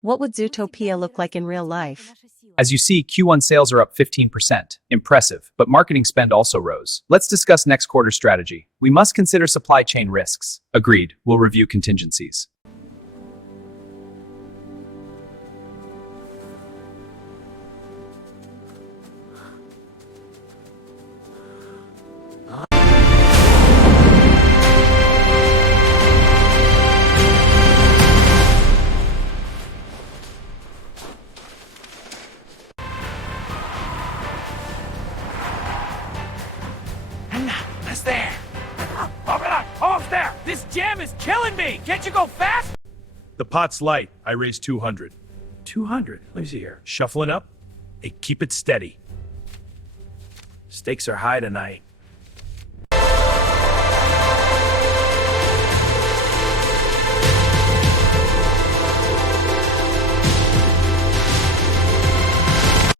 What would Zootopia look like in real life? As you see, Q1 sales are up 15%. Impressive, but marketing spend also rose. Let's discuss next quarter strategy. We must consider supply chain risks. Agreed. We'll review contingencies. It's there. Open up. Almost there. This jam is killing me. Can't you go fast? The pot's light. I raised 200. 200. Let me see here. Shuffling up. Hey, keep it steady. Stakes are high tonight.